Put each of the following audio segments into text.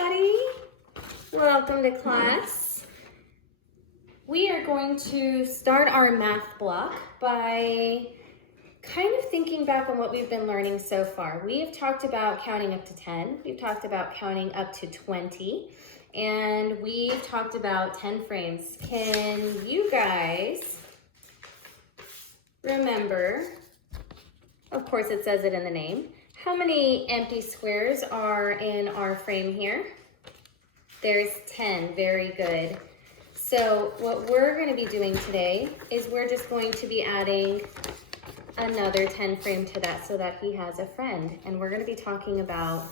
everybody. Welcome to class. We are going to start our math block by kind of thinking back on what we've been learning so far. We have talked about counting up to 10. We've talked about counting up to 20. And we've talked about 10 frames. Can you guys remember, of course it says it in the name, how many empty squares are in our frame here? There's 10, very good. So what we're going to be doing today is we're just going to be adding another 10 frame to that so that he has a friend. And we're going to be talking about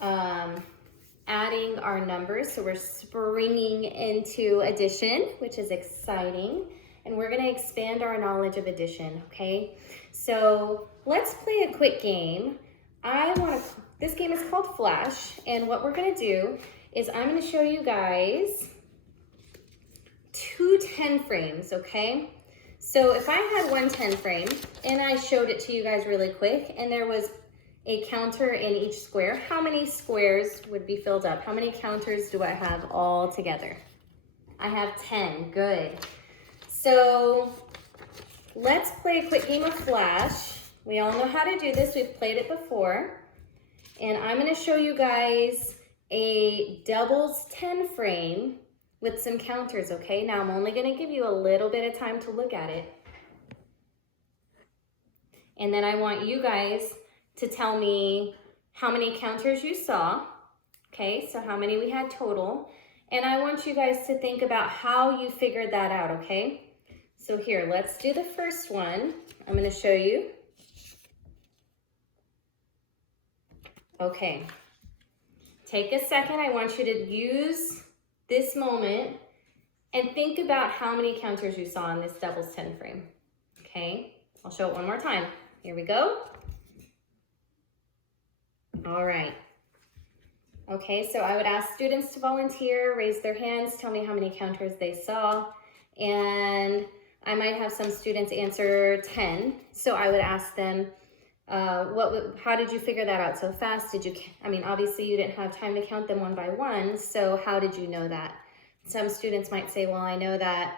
adding our numbers. So we're springing into addition, which is exciting. And we're going to expand our knowledge of addition, okay? So let's play a quick game. This game is called Flash, and what we're going to do is I'm going to show you guys two 10 frames, okay? So if I had one 10 frame and I showed it to you guys really quick and there was a counter in each square, how many squares would be filled up? How many counters do I have all together? I have 10, good. So let's play a quick game of Flash. We all know how to do this, we've played it before. And I'm gonna show you guys a doubles 10 frame with some counters, okay? Now I'm only gonna give you a little bit of time to look at it. And then I want you guys to tell me how many counters you saw, okay? So how many we had total. And I want you guys to think about how you figured that out, okay? So here, let's do the first one. I'm gonna show you. Okay, take a second. I want you to use this moment and think about how many counters you saw in this doubles 10 frame, okay? I'll show it one more time. Here we go. All right. Okay, so I would ask students to volunteer, raise their hands, tell me how many counters they saw, and I might have some students answer 10. So I would ask them, how did you figure that out so fast? Obviously you didn't have time to count them one by one, so how did you know that? Some students might say, well, I know that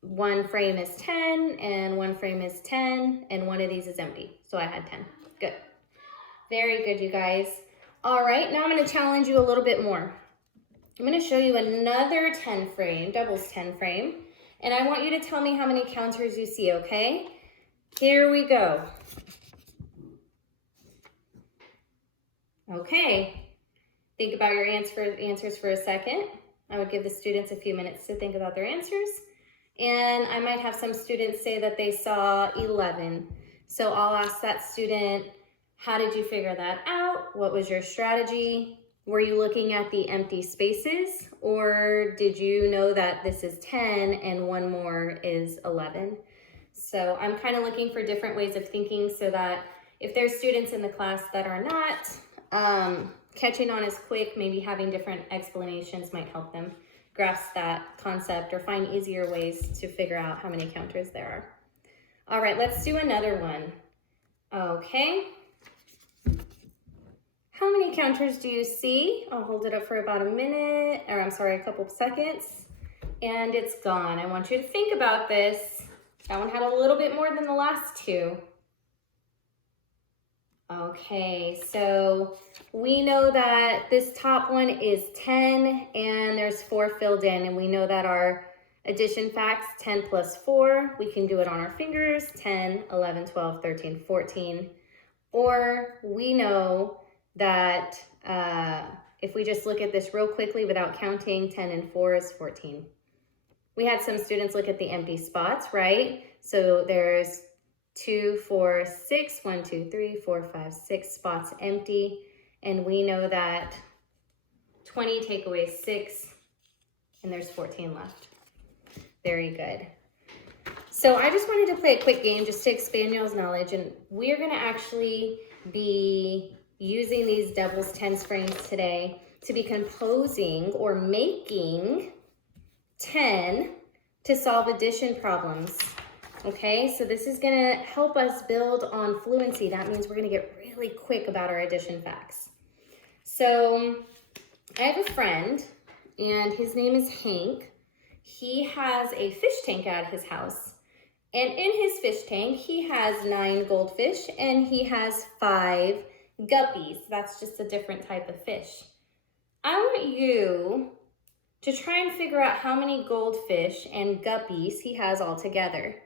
one frame is 10 and one frame is 10 and one of these is empty. So I had 10. Good. Very good, you guys. All right, now I'm going to challenge you a little bit more. I'm going to show you another 10 frame, doubles 10 frame, and I want you to tell me how many counters you see, okay? Here we go. Okay, think about your answers for a second. I would give the students a few minutes to think about their answers. And I might have some students say that they saw 11. So I'll ask that student, how did you figure that out? What was your strategy? Were you looking at the empty spaces? Or did you know that this is 10 and one more is 11? So I'm kind of looking for different ways of thinking so that if there's students in the class that are not catching on as quick, maybe having different explanations might help them grasp that concept or find easier ways to figure out how many counters there are. All right, let's do another one. Okay. How many counters do you see? I'll hold it up for about a couple of seconds, and it's gone. I want you to think about this. That one had a little bit more than the last two. Okay, so we know that this top one is 10 and there's 4 filled in, and we know that our addition facts, 10 plus 4, we can do it on our fingers, 10, 11, 12, 13, 14. Or we know that if we just look at this real quickly without counting, 10 and 4 is 14. We had some students look at the empty spots, right? So there's 2, 4, 6, 1, 2, 3, 4, 5, 6 spots empty. And we know that 20 take away 6, and there's 14 left. Very good. So I just wanted to play a quick game just to expand y'all's knowledge, and we're gonna actually be using these doubles 10s frames today to be composing or making 10 to solve addition problems. Okay, so this is gonna help us build on fluency. That means we're gonna get really quick about our addition facts. So I have a friend, and his name is Hank. He has a fish tank at his house. And in his fish tank, he has 9 goldfish and he has 5 guppies. That's just a different type of fish. I want you to try and figure out how many goldfish and guppies he has all together.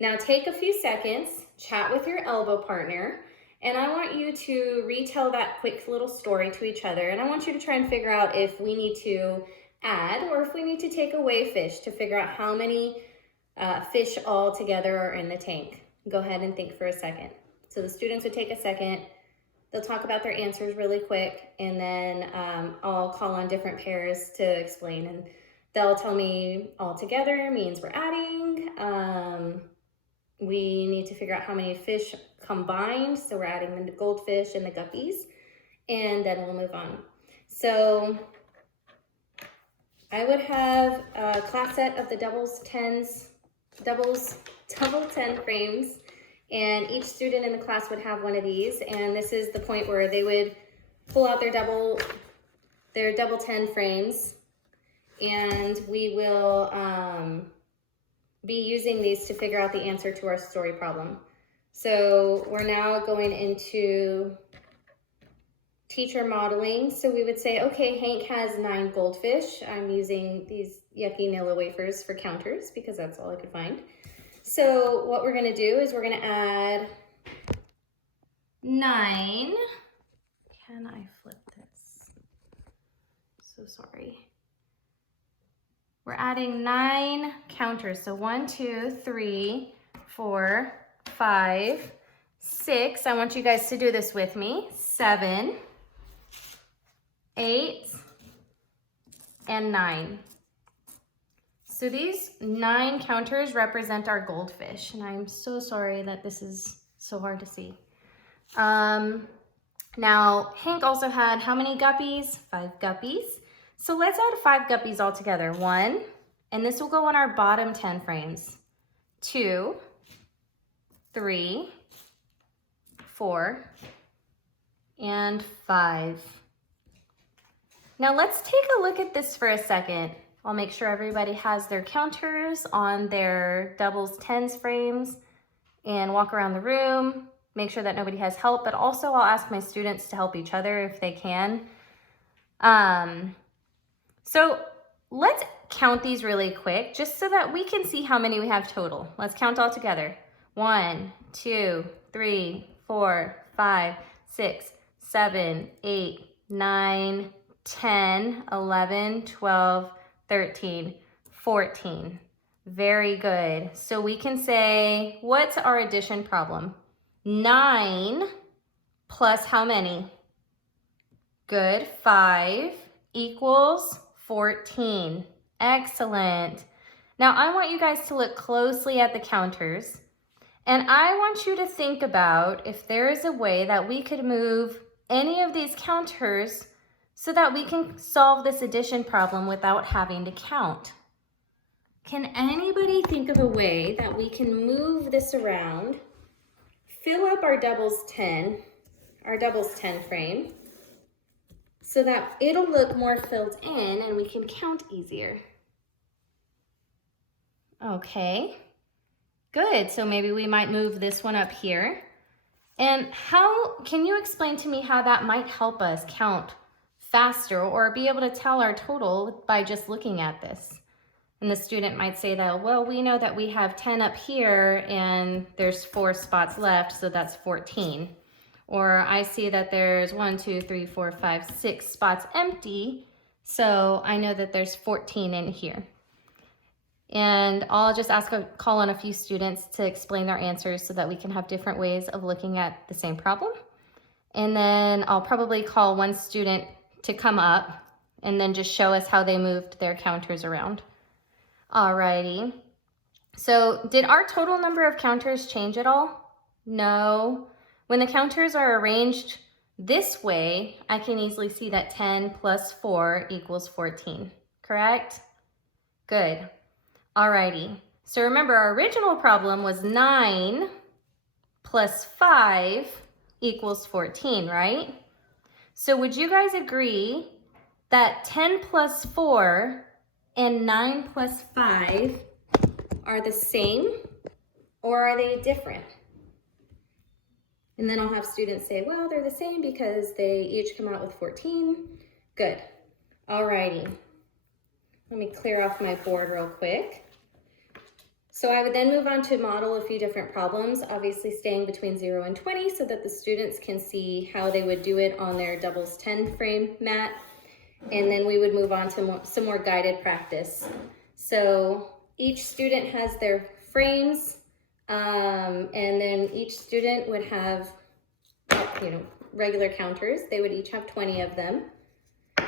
Now take a few seconds, chat with your elbow partner, and I want you to retell that quick little story to each other. And I want you to try and figure out if we need to add or if we need to take away fish to figure out how many fish all together are in the tank. Go ahead and think for a second. So the students would take a second. They'll talk about their answers really quick, and then I'll call on different pairs to explain. And they'll tell me all together means we're adding. We need to figure out how many fish combined. So we're adding the goldfish and the guppies, and then we'll move on. So I would have a class set of the double 10 frames, and each student in the class would have one of these, and this is the point where they would pull out their double 10 frames, and we will be using these to figure out the answer to our story problem. So we're now going into teacher modeling. So we would say, okay, Hank has 9 goldfish. I'm using these yucky Nilla wafers for counters because that's all I could find. So what we're gonna do is we're gonna add 9. Can I flip this? So sorry. We're adding 9 counters. So 1, 2, 3, 4, 5, 6. I want you guys to do this with me. 7, 8, and 9. So these 9 counters represent our goldfish, and I'm so sorry that this is so hard to see. Now, Hank also had how many guppies? 5 guppies. So let's add 5 guppies all together. 1, and this will go on our bottom 10 frames. 2, 3, 4, and 5. Now let's take a look at this for a second. I'll make sure everybody has their counters on their doubles 10s frames and walk around the room, make sure that nobody has help, but also I'll ask my students to help each other if they can. So let's count these really quick just so that we can see how many we have total. Let's count all together. 1, 2, 3, 4, 5, 6, 7, 8, 9, 10, 11, 12, 13, 14. Very good. So we can say, what's our addition problem? 9 plus how many? Good. 5 equals 14. Excellent. Now I want you guys to look closely at the counters, and I want you to think about if there is a way that we could move any of these counters so that we can solve this addition problem without having to count. Can anybody think of a way that we can move this around, fill up our doubles 10 frame, so that it'll look more filled in and we can count easier? Okay, good. So maybe we might move this one up here. And can you explain to me how that might help us count faster or be able to tell our total by just looking at this? And the student might say that, well, we know that we have 10 up here and there's 4 spots left, so that's 14. Or I see that there's 1, 2, 3, 4, 5, 6 spots empty, so I know that there's 14 in here. And I'll just call on a few students to explain their answers so that we can have different ways of looking at the same problem. And then I'll probably call one student to come up and then just show us how they moved their counters around. Alrighty. So did our total number of counters change at all? No. When the counters are arranged this way, I can easily see that 10 plus 4 equals 14, correct? Good. Alrighty. So remember, our original problem was 9 plus 5 equals 14, right? So would you guys agree that 10 plus 4 and 9 plus 5 are the same, or are they different? And then I'll have students say, well, they're the same because they each come out with 14. Good. Alrighty. Let me clear off my board real quick. So I would then move on to model a few different problems, obviously staying between 0 and 20 so that the students can see how they would do it on their doubles 10 frame mat. And then we would move on to some more guided practice. So each student has their frames, and then each student would have, regular counters. They would each have 20 of them.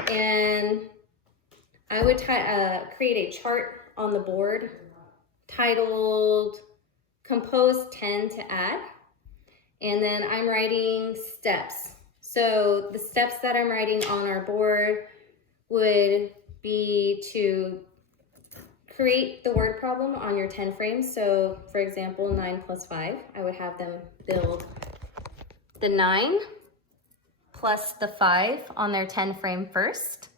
And I would create a chart on the board titled Compose 10 to Add. And then I'm writing steps. So the steps that I'm writing on our board would be to create the word problem on your 10 frames. So for example, 9 plus 5, I would have them build the 9 plus the 5 on their 10 frame first.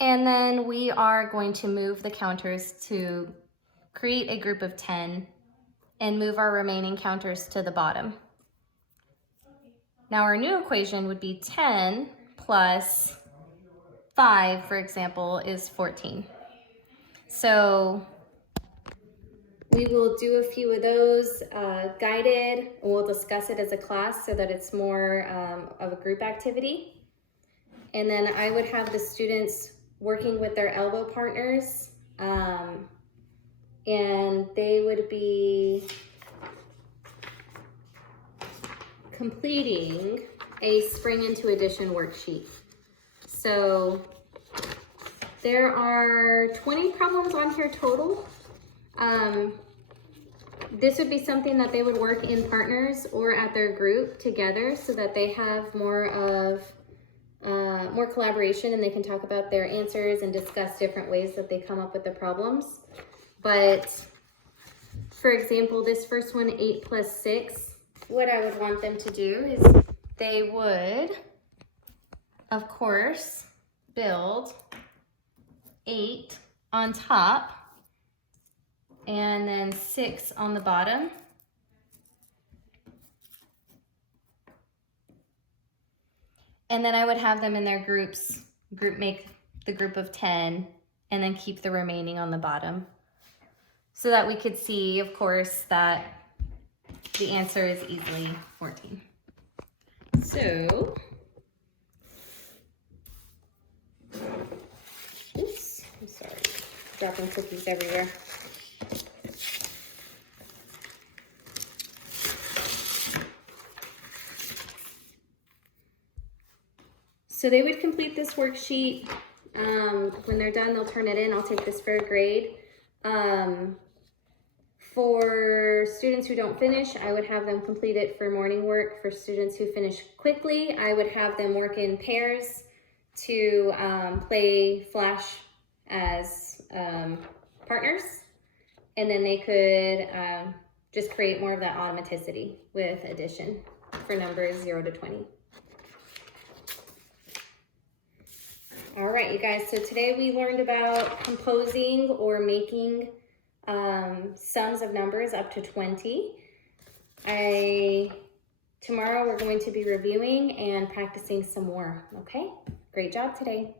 And then we are going to move the counters to create a group of 10 and move our remaining counters to the bottom. Now our new equation would be 10 plus 5, for example, is 14. So we will do a few of those guided. We'll discuss it as a class so that it's more of a group activity. And then I would have the students working with their elbow partners, and they would be completing a spring into addition worksheet. So there are 20 problems on here total. This would be something that they would work in partners or at their group together so that they have more collaboration and they can talk about their answers and discuss different ways that they come up with the problems. But for example, this first one, 8 plus 6, what I would want them to do is they would, of course, build 8 on top and then 6 on the bottom. And then I would have them in their groups, make the group of 10 and then keep the remaining on the bottom. So that we could see, of course, that the answer is easily 14. So, oops, I'm sorry, dropping cookies everywhere. So they would complete this worksheet. When they're done, they'll turn it in. I'll take this for a grade. For students who don't finish, I would have them complete it for morning work. For students who finish quickly, I would have them work in pairs to play Flash as partners. And then they could just create more of that automaticity with addition for numbers 0 to 20. All right, you guys, so today we learned about composing or making sums of numbers up to 20. Tomorrow we're going to be reviewing and practicing some more, okay? Great job today.